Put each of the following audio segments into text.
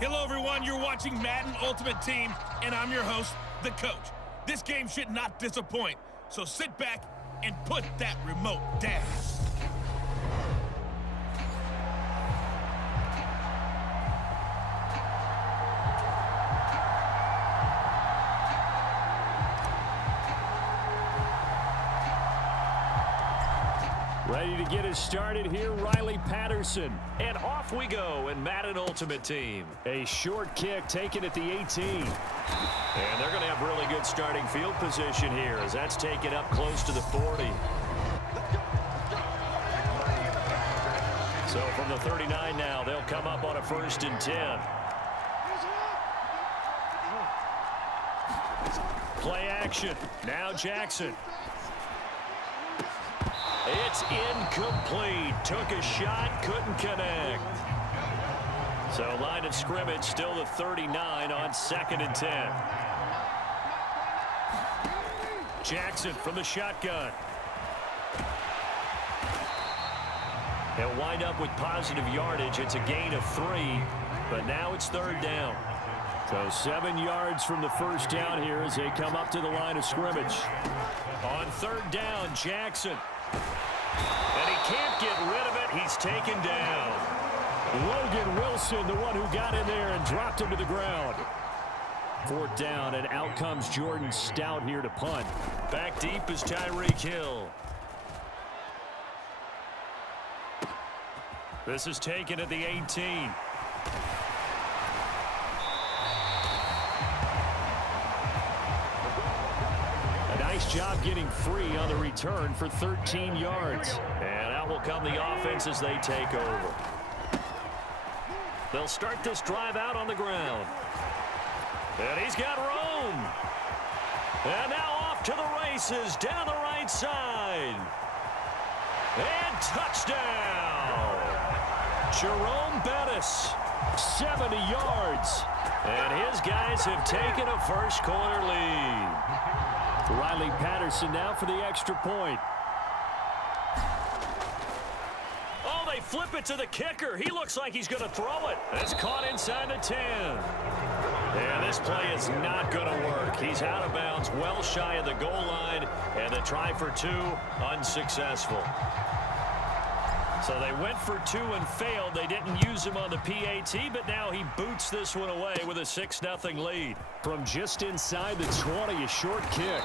Hello, everyone. You're watching Madden Ultimate Team, and I'm your host, the coach. This game should not disappoint, so sit back and put that remote down. Ready to get us started here, Riley Patterson. And off we go in Madden Ultimate Team. A short kick taken at the 18. And they're going to have really good starting field position here as that's taken up close to the 40. So from the 39 now, they'll come up on a 1st and 10. Play action. Now Jackson. It's incomplete. Took a shot, couldn't connect. So line of scrimmage still the 39 on 2nd and 10. Jackson from the shotgun. He'll wind up with positive yardage. It's a gain of 3, but now it's 3rd down. So 7 yards from the 1st down here as they come up to the line of scrimmage. On 3rd down, Jackson. And he can't get rid of it. He's taken down. Logan Wilson, the one who got in there and dropped him to the ground. 4th down, and out comes Jordan Stout here to punt. Back deep is Tyreek Hill. This is taken at the 18. Nice job getting free on the return for 13 yards. And out will come the offense as they take over. They'll start this drive out on the ground. And he's got room. And now off to the races down the right side. And touchdown. Jerome Bettis, 70 yards. And his guys have taken a first-quarter lead. Riley Patterson now for the extra point. Oh, they flip it to the kicker. He looks like he's going to throw it. It's caught inside the 10. And this play is not going to work. He's out of bounds, well shy of the goal line, and the try for 2 unsuccessful. So they went for 2 and failed. They didn't use him on the PAT, but now he boots this one away with a 6-0 lead. From just inside the 20, a short kick.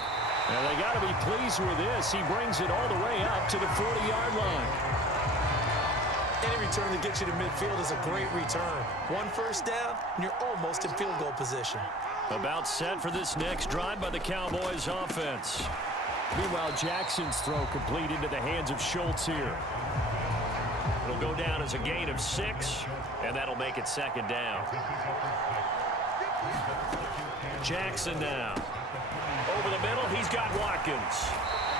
And they got to be pleased with this. He brings it all the way up to the 40-yard line. Any return that gets you to midfield is a great return. 1 first down, and you're almost in field goal position. About set for this next drive by the Cowboys offense. Meanwhile, Jackson's throw complete into the hands of Schultz here. It'll go down as a gain of 6, and that'll make it 2nd down. Jackson now. Over the middle, he's got Watkins.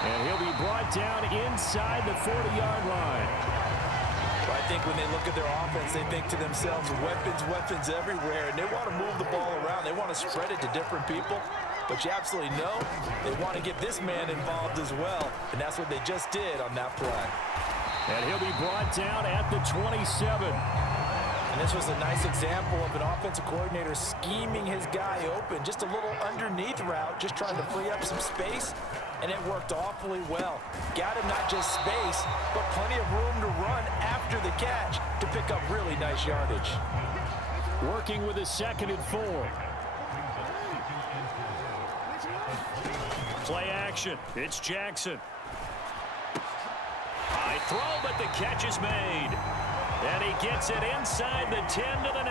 And he'll be brought down inside the 40-yard line. Well, I think when they look at their offense, they think to themselves, weapons everywhere, and they want to move the ball around. They want to spread it to different people. But you absolutely know they want to get this man involved as well, and that's what they just did on that play. And he'll be brought down at the 27. And this was a nice example of an offensive coordinator scheming his guy open. Just a little underneath route, just trying to free up some space, and it worked awfully well. Got him not just space, but plenty of room to run after the catch to pick up really nice yardage. Working with a 2nd and 4. Play action. It's Jackson. High throw, but the catch is made. And he gets it inside the 10 to the 9.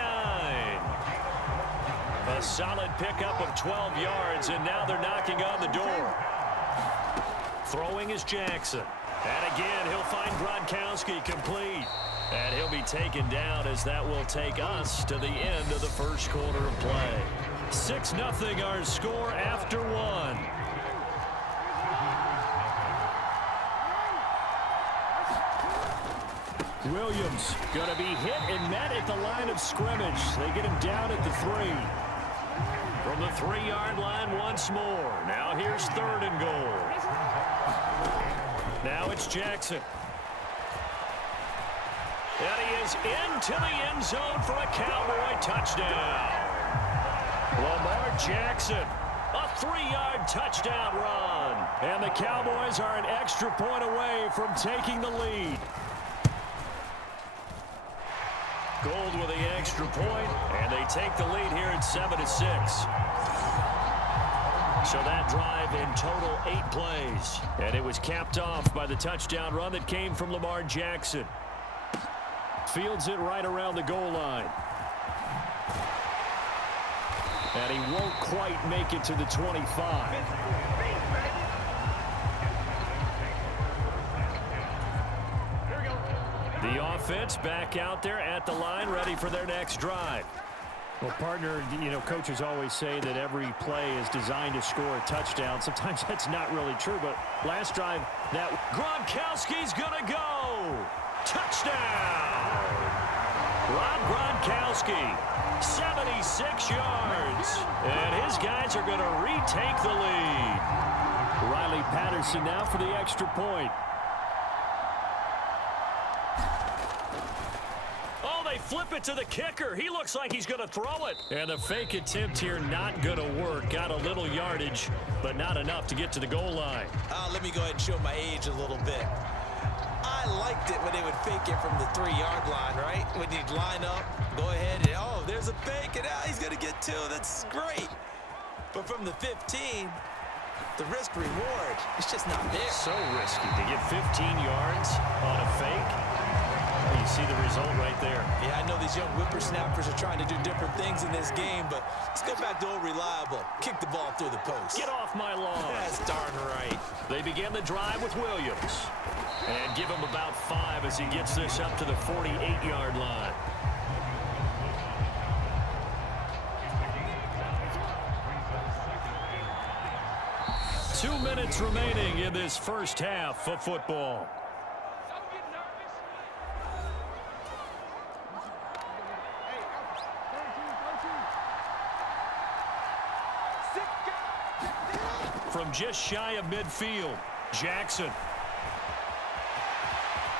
A solid pickup of 12 yards, and now they're knocking on the door. Throwing is Jackson. And again, he'll find Gronkowski complete. And he'll be taken down as that will take us to the end of the first quarter of play. 6-0 our score after 1. Williams going to be hit and met at the line of scrimmage. They get him down at the 3. From the 3-yard line once more. Now here's 3rd and goal. Now it's Jackson. And he is into the end zone for a Cowboy touchdown. Lamar Jackson, a 3-yard touchdown run. And the Cowboys are an extra point away from taking the lead. Gold with the extra point, and they take the lead here at 7-6. So that drive in total 8 plays. And it was capped off by the touchdown run that came from Lamar Jackson. Fields it right around the goal line. And he won't quite make it to the 25. The offense back out there at the line, ready for their next drive. Well, partner, coaches always say that every play is designed to score a touchdown. Sometimes that's not really true, but last drive, that Gronkowski's gonna go. Touchdown! Rob Gronkowski, 76 yards. And his guys are gonna retake the lead. Riley Patterson now for the extra point. They flip it to the kicker. He looks like he's going to throw it. And the fake attempt here not going to work. Got a little yardage, but not enough to get to the goal line. Let me go ahead and show my age a little bit. I liked it when they would fake it from the 3-yard line, right? When you'd line up, go ahead, and oh, there's a fake, and he's going to get 2. That's great. But from the 15, the risk-reward, it's just not there. So risky to get 15 yards on a fake. You see the result right there. Yeah, I know these young whippersnappers are trying to do different things in this game, but let's go back to old reliable. Kick the ball through the post. Get off my lawn. That's darn right. They begin the drive with Williams. And give him about 5 as he gets this up to the 48-yard line. Two minutes remaining in this first half of football. From just shy of midfield, Jackson.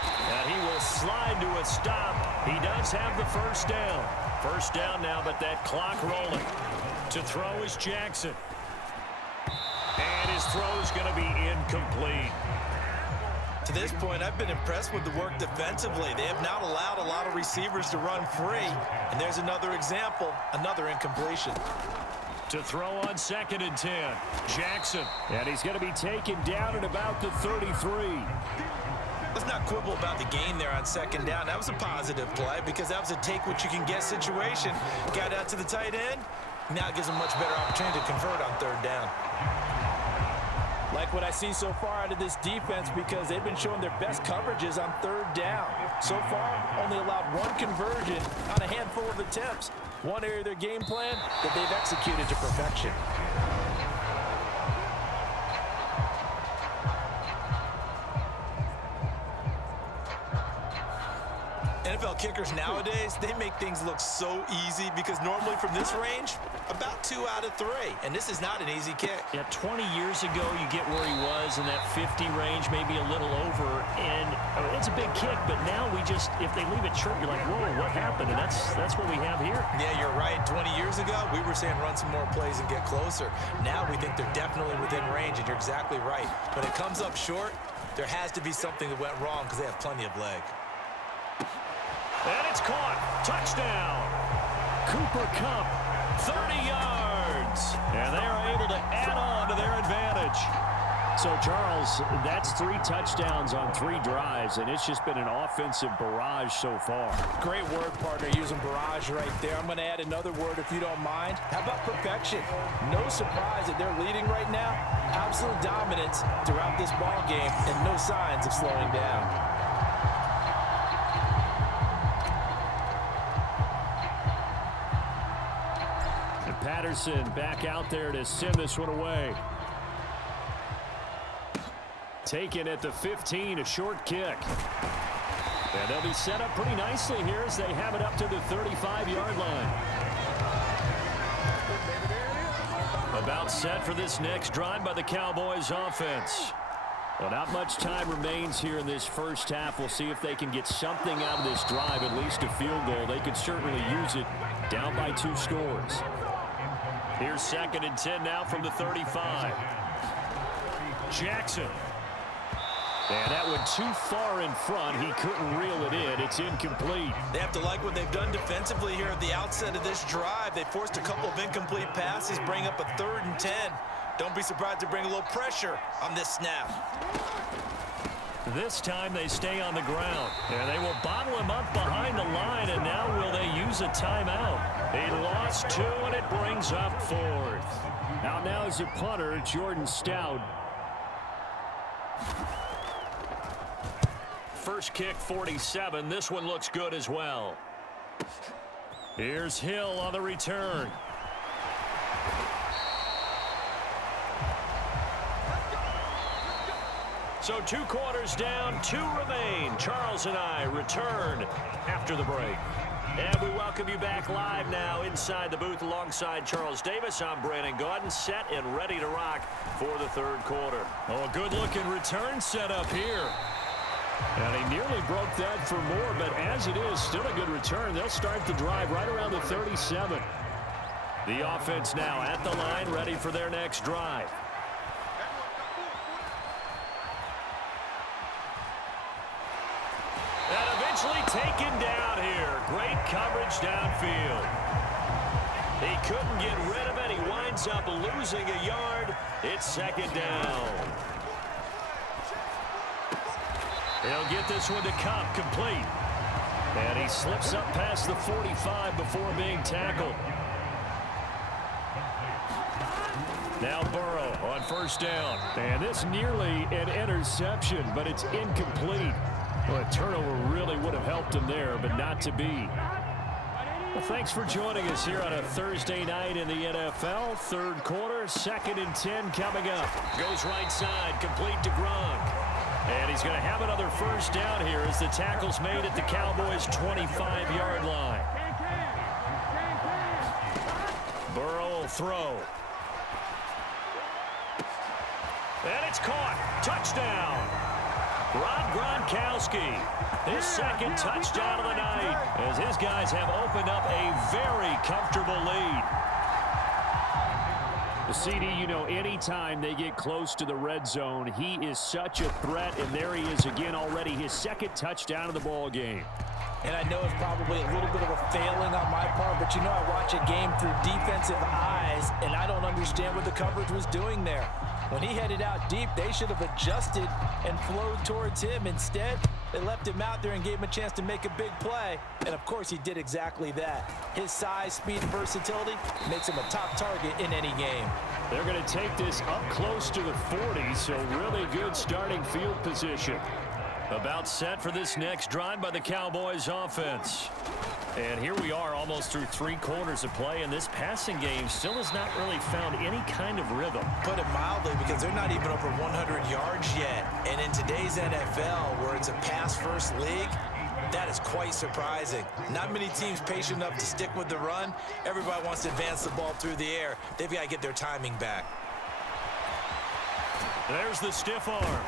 And he will slide to a stop. He does have the first down. First down now, but that clock rolling. To throw is Jackson. And his throw is going to be incomplete. To this point, I've been impressed with the work defensively. They have not allowed a lot of receivers to run free. And there's another example, another incompletion. To throw on 2nd and 10, Jackson. And he's going to be taken down at about the 33. Let's not quibble about the gain there on 2nd down. That was a positive play because that was a take-what-you-can-get situation. Got out to the tight end. Now it gives them much better opportunity to convert on 3rd down. Like what I see so far out of this defense because they've been showing their best coverages on 3rd down. So far, only allowed 1 conversion on a handful of attempts. One area of their game plan that they've executed to perfection. NFL kickers nowadays, they make things look so easy because normally from this range, about 2 out of 3. And this is not an easy kick. Yeah, 20 years ago, you get where he was in that 50 range, maybe a little over. And it's a big kick, but now we just, if they leave it short, you're like, whoa, what happened? And that's what we have here. Yeah, you're right. 20 years ago, we were saying run some more plays and get closer. Now we think they're definitely within range, and you're exactly right. When it comes up short, there has to be something that went wrong because they have plenty of leg. And it's caught. Touchdown. Cooper Kupp, 30 yards. And they are able to add on to their advantage. So, Charles, that's 3 touchdowns on 3 drives, and it's just been an offensive barrage so far. Great word, partner, using barrage right there. I'm going to add another word if you don't mind. How about perfection? No surprise that they're leading right now. Absolute dominance throughout this ball game and no signs of slowing down. Patterson back out there to send this one away. Taken at the 15, a short kick. And they'll be set up pretty nicely here as they have it up to the 35-yard line. About set for this next drive by the Cowboys offense. Well, not much time remains here in this first half. We'll see if they can get something out of this drive, at least a field goal. They could certainly use it down by 2 scores. Here's 2nd and 10 now from the 35. Jackson. And that went too far in front. He couldn't reel it in. It's incomplete. They have to like what they've done defensively here at the outset of this drive. They forced a couple of incomplete passes, bring up a 3rd and 10. Don't be surprised to bring a little pressure on this snap. This time they stay on the ground. And they will bottle him up behind the line, and now will they use a timeout? He lost 2, and it brings up 4th. Now is a punter, Jordan Stout. First kick, 47. This one looks good as well. Here's Hill on the return. So 2 quarters down, 2 remain. Charles and I return after the break. And we welcome you back live now inside the booth alongside Charles Davis. I'm Brandon Gaudin, set and ready to rock for the 3rd quarter. Oh, a good-looking return set up here. And he nearly broke that for more, but as it is, still a good return. They'll start the drive right around the 37. The offense now at the line, ready for their next drive. And eventually taken down here. Great coverage downfield. He couldn't get rid of it. He winds up losing a yard. It's 2nd down. He'll get this one to Cup, complete. And he slips up past the 45 before being tackled. Now Burrow on 1st down. And this nearly an interception, but it's incomplete. Well, a turnover really would have helped him there, but not to be. Well, thanks for joining us here on a Thursday night in the NFL. 3rd quarter, 2nd and 10 coming up. Goes right side, complete to Gronk. And he's going to have another 1st down here as the tackle's made at the Cowboys' 25-yard line. Burrow will throw. And it's caught. Touchdown. Rob Gronkowski, his 2nd touchdown of the night, as his guys have opened up a very comfortable lead. CD, you know, anytime they get close to the red zone, he is such a threat, and there he is again already, his 2nd touchdown of the ball game. And I know it's probably a little bit of a failing on my part, but you know I watch a game through defensive eyes, and I don't understand what the coverage was doing there. When he headed out deep, they should have adjusted and flowed towards him. Instead, they left him out there and gave him a chance to make a big play. And, of course, he did exactly that. His size, speed, and versatility makes him a top target in any game. They're going to take this up close to the 40, so really good starting field position. About set for this next drive by the Cowboys offense. And here we are almost through 3 quarters of play, and this passing game still has not really found any kind of rhythm. Put it mildly, because they're not even over 100 yards yet. And in today's NFL, where it's a pass-first league, that is quite surprising. Not many teams patient enough to stick with the run. Everybody wants to advance the ball through the air. They've got to get their timing back. There's the stiff arm.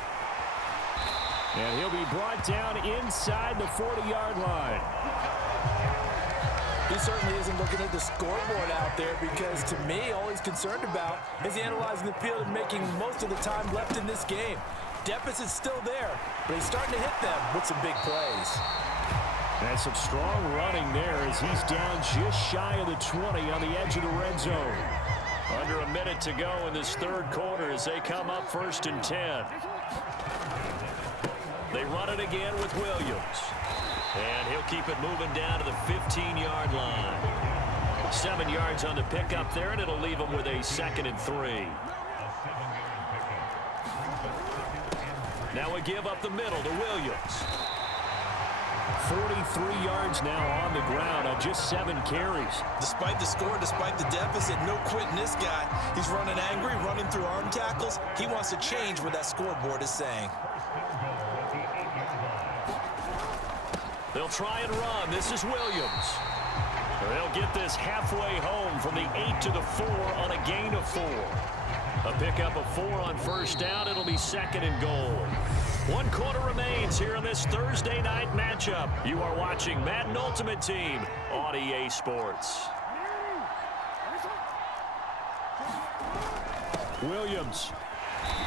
And he'll be brought down inside the 40-yard line. He certainly isn't looking at the scoreboard out there, because to me, all he's concerned about is analyzing the field and making most of the time left in this game. Deficit's still there, but he's starting to hit them with some big plays. And some strong running there as he's down just shy of the 20 on the edge of the red zone. Under a minute to go in this 3rd quarter as they come up 1st and 10. They run it again with Williams. And he'll keep it moving down to the 15-yard line. 7 yards on the pickup there, and it'll leave him with a 2nd and 3. Now we give up the middle to Williams. 43 yards now on the ground on just 7 carries. Despite the score, despite the deficit, no quitting this guy. He's running angry, running through arm tackles. He wants to change what that scoreboard is saying. They'll try and run. This is Williams. They'll get this halfway home from the 8 to the 4 on a gain of 4. A pickup of 4 on first down. It'll be 2nd and goal. 1 quarter remains here in this Thursday night matchup. You are watching Madden Ultimate Team on EA Sports. Williams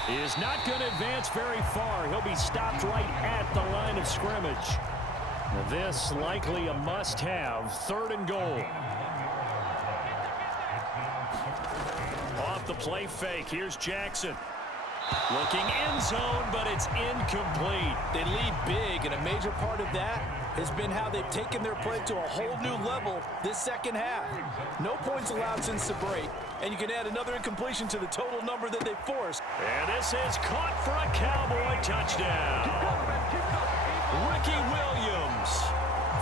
is not going to advance very far. He'll be stopped right at the line of scrimmage. Now this likely a must-have. 3rd and goal. Off the play fake. Here's Jackson. Looking end zone, but it's incomplete. They lead big, and a major part of that has been how they've taken their play to a whole new level this second half. No points allowed since the break, and you can add another incompletion to the total number that they forced. And this is caught for a Cowboy touchdown. Ricky Williams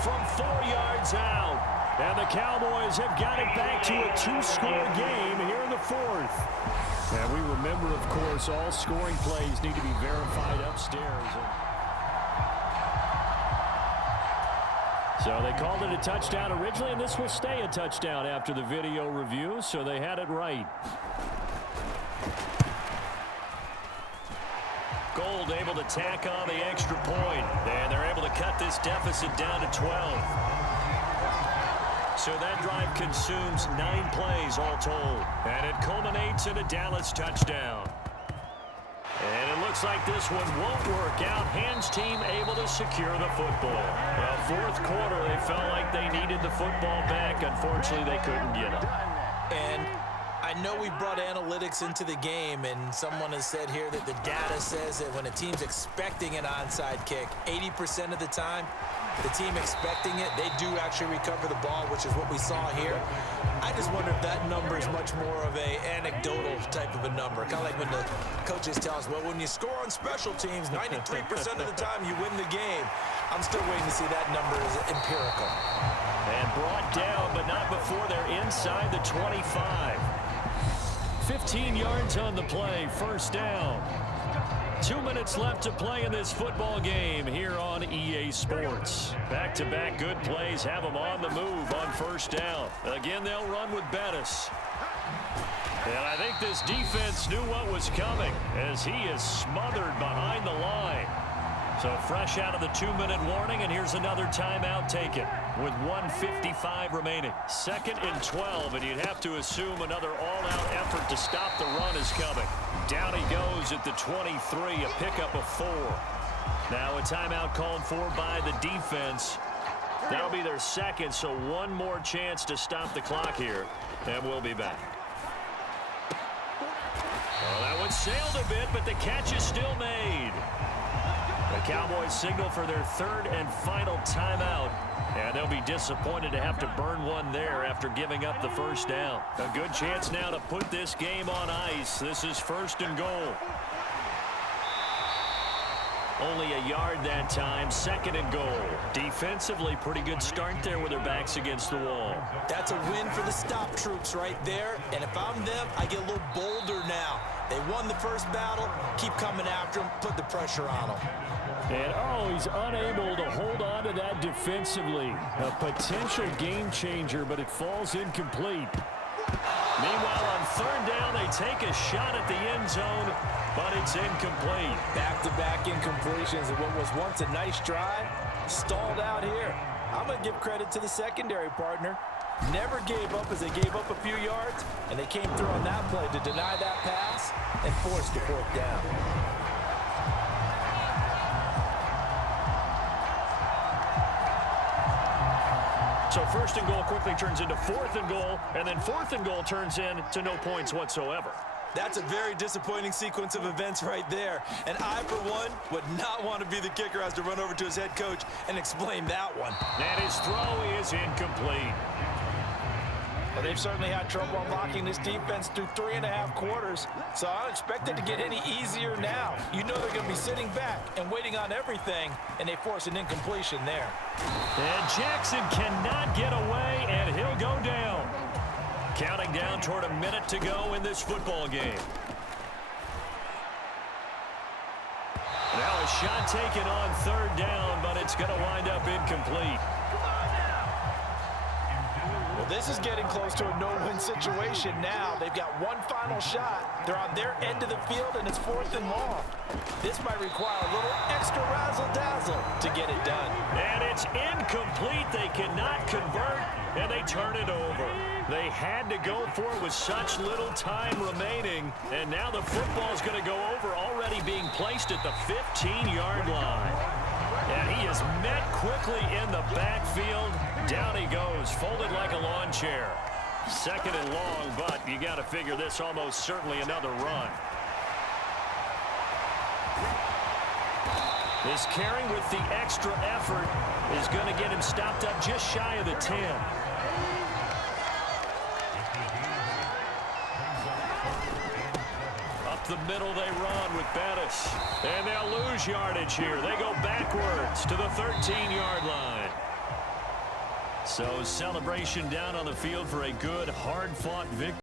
from 4 yards out. And the Cowboys have got it back to a 2-score game here in the 4th. And we remember, of course, all scoring plays need to be verified upstairs. So they called it a touchdown originally, and this will stay a touchdown after the video review, so they had it right. Gold able to tack on the extra point, and they're able to cut this deficit down to 12. So that drive consumes 9 plays all told. And it culminates in a Dallas touchdown. And it looks like this one won't work out. Hans team able to secure the football. Well, 4th quarter, they felt like they needed the football back. Unfortunately, they couldn't get it. And I know we brought analytics into the game, and someone has said here that the data says that when a team's expecting an onside kick, 80% of the time, the team expecting it, they do actually recover the ball, which is what we saw here. I just wonder if that number is much more of a anecdotal type of a number. Kind of like when the coaches tell us, well, when you score on special teams, 93% of the time you win the game. I'm still waiting to see that number is empirical. And brought down, but not before they're inside the 25. 15 yards on the play, 1st down. 2 minutes left to play in this football game here on EA Sports. Back-to-back good plays have them on the move on 1st down. Again, they'll run with Bettis. And I think this defense knew what was coming as he is smothered behind the line. So fresh out of the 2-minute warning, and here's another timeout taken with 1:55 remaining. 2nd and 12, and you'd have to assume another all-out effort to stop the run is coming. Down he goes at the 23, a pickup of 4. Now a timeout called for by the defense. That'll be their 2nd, so one more chance to stop the clock here, and we'll be back. Well, that one sailed a bit, but the catch is still made. The Cowboys signal for their 3rd and final timeout, and they'll be disappointed to have to burn one there after giving up the 1st down. A good chance now to put this game on ice. This is 1st and goal. Only a yard that time, 2nd and goal. Defensively, pretty good start there with their backs against the wall. That's a win for the stop troops right there, and if I'm them, I get a little bolder now. They won the first battle, keep coming after them, put the pressure on them. And, oh, he's unable to hold on to that defensively. A potential game changer, but it falls incomplete. Meanwhile, on 3rd down, they take a shot at the end zone, but it's incomplete. Back-to-back incompletions of what was once a nice drive, stalled out here. I'm going to give credit to the secondary partner. Never gave up as they gave up a few yards, and they came through on that play to deny that pass and force the 4th down. So 1st and goal quickly turns into 4th and goal, and then 4th and goal turns into no points whatsoever. That's a very disappointing sequence of events right there. And I, for one, would not want to be the kicker who has to run over to his head coach and explain that one. And his throw is incomplete. Well, they've certainly had trouble unlocking this defense through 3.5 quarters, so I don't expect it to get any easier now. You know they're going to be sitting back and waiting on everything, and they force an incompletion there. And Jackson cannot get away, and he'll go down. Counting down toward a minute to go in this football game. Now a shot taken on 3rd down, but it's going to wind up incomplete. Well, this is getting close to a no-win situation now. They've got one final shot. They're on their end of the field, and it's 4th and long. This might require a little extra razzle-dazzle to get it done. And it's incomplete. They cannot convert, and they turn it over. They had to go for it with such little time remaining, and now the football is going to go over, already being placed at the 15-yard line. And he is met quickly in the backfield. Down he goes, folded like a lawn chair. 2nd and long, but you got to figure this almost certainly another run. This carry with the extra effort is going to get him stopped up just shy of the 10. Up the middle they run with Bettis. And they'll lose yardage here. They go backwards to the 13-yard line. So celebration down on the field for a good, hard-fought victory.